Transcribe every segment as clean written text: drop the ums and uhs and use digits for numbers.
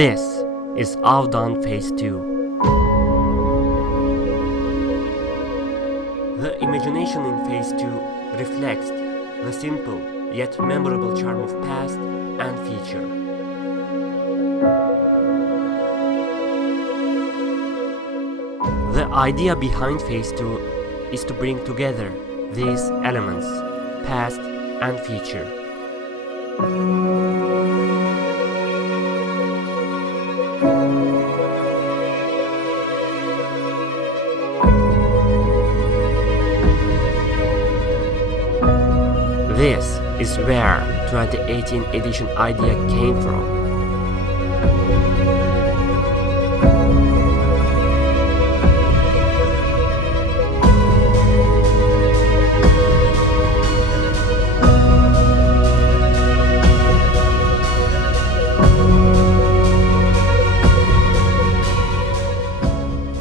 This is Avdan Phase 2. The imagination in Phase 2 reflects the simple yet memorable charm of past and future. The idea behind Phase 2 is to bring together these elements, past and future. This is where 2018 edition idea came from.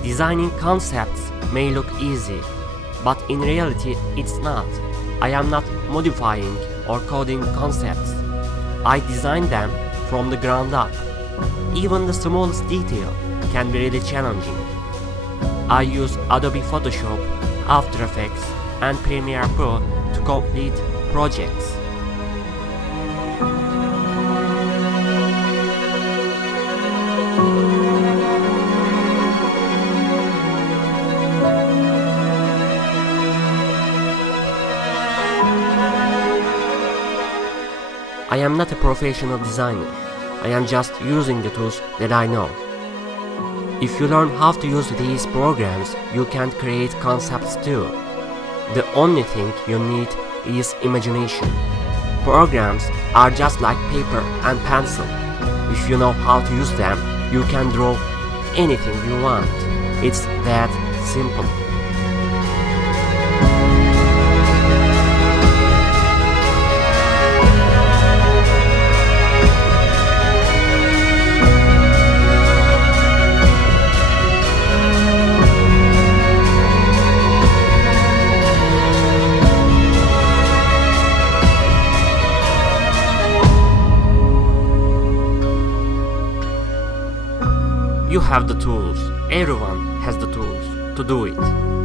Designing concepts may look easy, but in reality it's not. I am not modifying or coding concepts. I design them from the ground up. Even the smallest detail can be really challenging. I use Adobe Photoshop, After Effects, and Premiere Pro to complete projects. I am not a professional designer. I am just using the tools that I know. If you learn how to use these programs, you can create concepts too. The only thing you need is imagination. Programs are just like paper and pencil. If you know how to use them, you can draw anything you want. It's that simple. You have the tools. Everyone has the tools to do it.